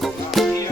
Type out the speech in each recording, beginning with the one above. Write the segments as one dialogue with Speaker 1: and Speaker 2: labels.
Speaker 1: Yeah.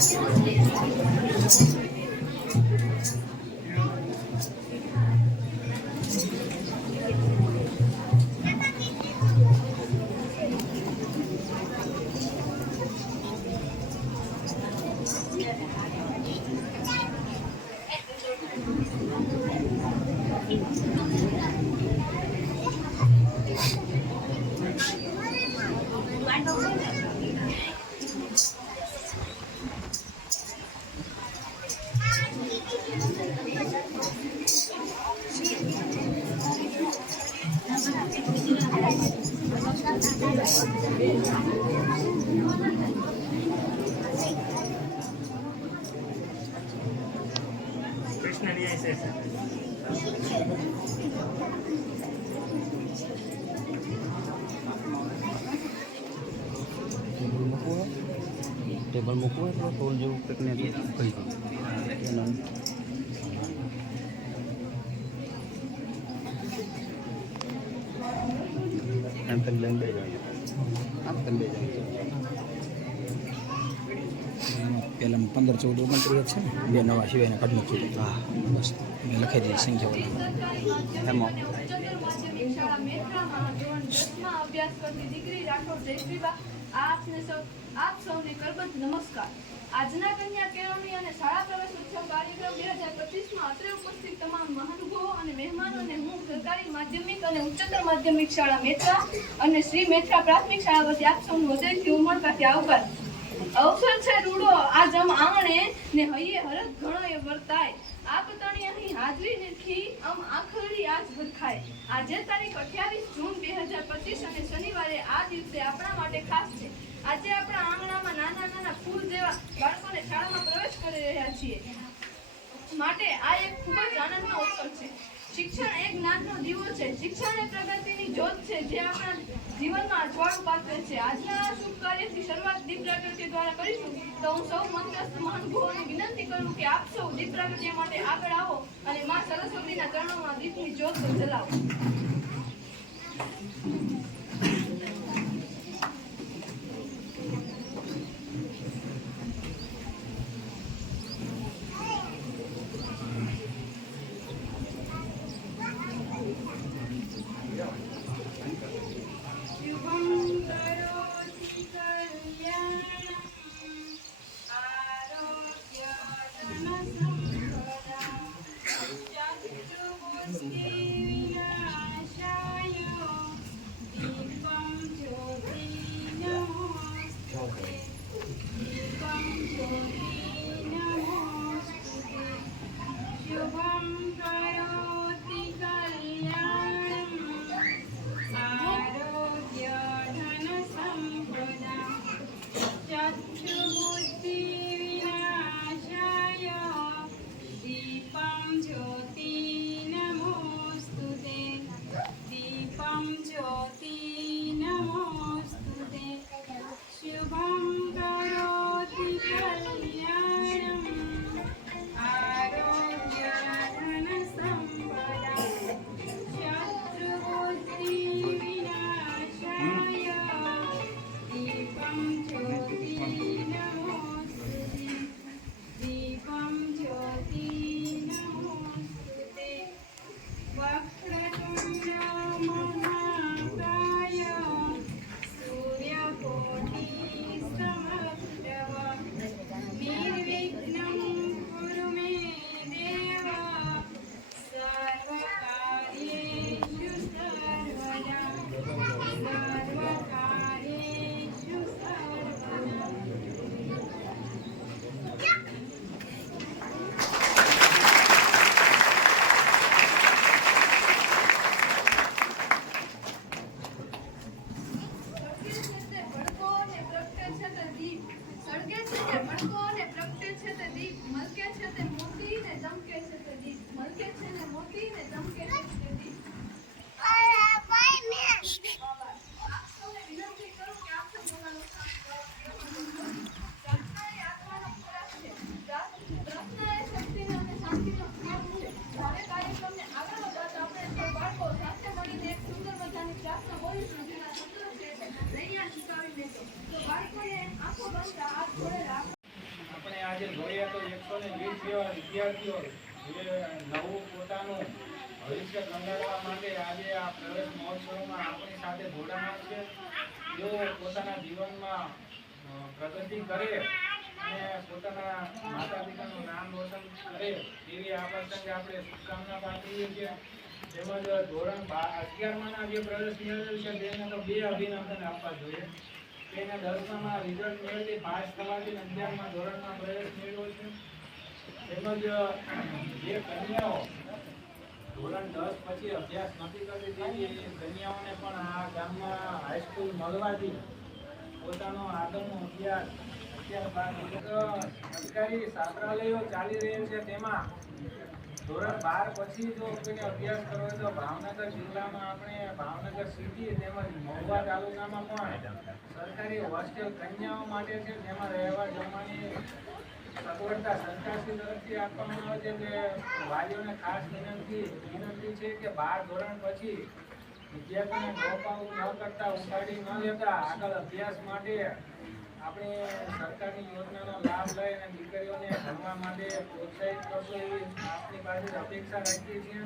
Speaker 2: 何? ન્યાય છે sir
Speaker 1: table મૂકવું હોય તો ટોલ જેવું કંઈક ને કહી દો એનો લઈને બે આમ બે
Speaker 3: પહેલાં પંદર ચૌદ ઓગણત્રીસ છે ને બે નવા સિવાયના કાઢ
Speaker 1: હા
Speaker 3: બસ મેં લખાઈ દીધી સંખ્યા
Speaker 1: એમાં
Speaker 4: અભ્યાસ કરતી દીકરી જયશ્રીબા આપને સૌ આપ સૌને કરબંધ નમસ્કાર. આજના કન્યા કેળવણી અને શાળા પ્રવેશ ઉત્સવ કાર્યક્રમ બે હજાર પચીસમાં અત્રે ઉપસ્થિત તમામ મહાનુભાવો અને મહેમાનોને હું સરકારી માધ્યમિક અને ઉચ્ચતર માધ્યમિક શાળા મેત્રા અને શ્રી મેત્રા પ્રાથમિક શાળા વતી આપ સૌનું હૃદયથી ઉમળકાથી આવકાર અવસર છે રૂડો આ જમ આંગણે ને હૈયે હરત ઘણો એ વર્તાય. આપ તણી અહીં હાજરી નથી, આમ આખરી આજ ભરખાય આજે તારીખ અઠ્યાવીસ જૂન બે હજાર પચીસ અને શનિવારે આ દિવસે આપણા માટે ખાસ છે. આજે આપણા આંગણામાં નાના નાના ફૂલ જેવા બાળકોને શાળામાં પ્રવેશ કરી રહ્યા છીએ. માટે આ એક ખૂબ જ આનંદનો અવસર છે. શિક્ષણ એક જ્ઞાનનો દીવો છે. શિક્ષણ એ પ્રગતિની જ્યોત છે જે આપણા જીવનમાં અજવાળું પાત્ર છે. આજના શુભ કાર્યથી શરૂઆત દીપ પ્રાગટ્ય દ્વારા કરીશું તો હું સૌ મંત્રસ્થ મહાનુભવોને વિનંતી કરું કે આપ સૌ દીપ પ્રાગટ્ય માટે આગળ આવો અને માં સરસ્વતીના ચરણોમાં દીપની જ્યોત જલાવો. Thank you.
Speaker 5: આપણે તો એકસો ને વીસ વિદ્યાર્થીઓ જે નવું પોતાનું ભવિષ્ય કંડારવા માટે આજે આ પ્રવેશ મહોત્સવમાં આપણી સાથે જોડાણા છે. તેઓ પોતાના જીવનમાં પ્રગતિ કરે અને પોતાના માતા પિતાનું નામ રોશન કરે એવી આ પ્રસંગે આપણે શુભકામના પાઠવીએ છીએ. તેમજ ધોરણ અગિયારમાંના જે પ્રવેશ મેળવેલ છે, તેને તો બે અભિનંદન આપવા જોઈએ. તેને દસમામાં રિઝલ્ટ મેળવી, પાસ થવાથી અગિયારમાં ધોરણમાં પ્રવેશ મેળવ્યો છે. તેમજ, જે કન્યાઓ, ધોરણ દસ પછી અભ્યાસ નથી કરતી તેવી કન્યાઓને પણ આ ગામમાં હાઈસ્કૂલ મળવાથી પોતાનો આગળનો અભ્યાસ સરકારી છાત્રાલયો ચાલી રહ્યું છે તેમાં ધોરણ બાર પછી જો કોઈને અભ્યાસ કરવો તો ભાવનગર જિલ્લામાં આપણે ભાવનગર સિટી તેમજ મહુવા તાલુકામાં પણ સરકારી હોસ્ટેલ કન્યાઓ માટે છે. જેમાં રહેવા જમવાની સગવડતા સરકારશ્રી તરફથી આપવામાં આવે છે. કે વાલીઓને ખાસ વિનંતી વિનંતી છે કે બાર ધોરણ પછી વિદ્યાર્થીને ડ્રોપ આઉટ ન કરતા, ઉપાડી ન લેતા આગળ અભ્યાસ માટે આપણે સરકારની યોજનાનો લાભ લઈ અને દીકરીઓને ભણવા માટે પ્રોત્સાહિત કરશો એવી આપની પાસે અપેક્ષા રાખીએ છીએ.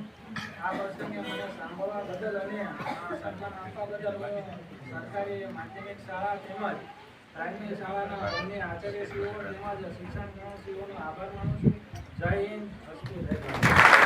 Speaker 5: આ પ્રસંગે મને સાંભળવા બદલ અને સન્માન આપવા બદલ સરકારી માધ્યમિક શાળા તેમજ પ્રાથમિક શાળાના બંને આચાર્યશ્રીઓ તેમજ શિક્ષણ શિક્ષણશ્રીઓનો આભાર માનું છું. જય હિન્દ. હસ્તુ જય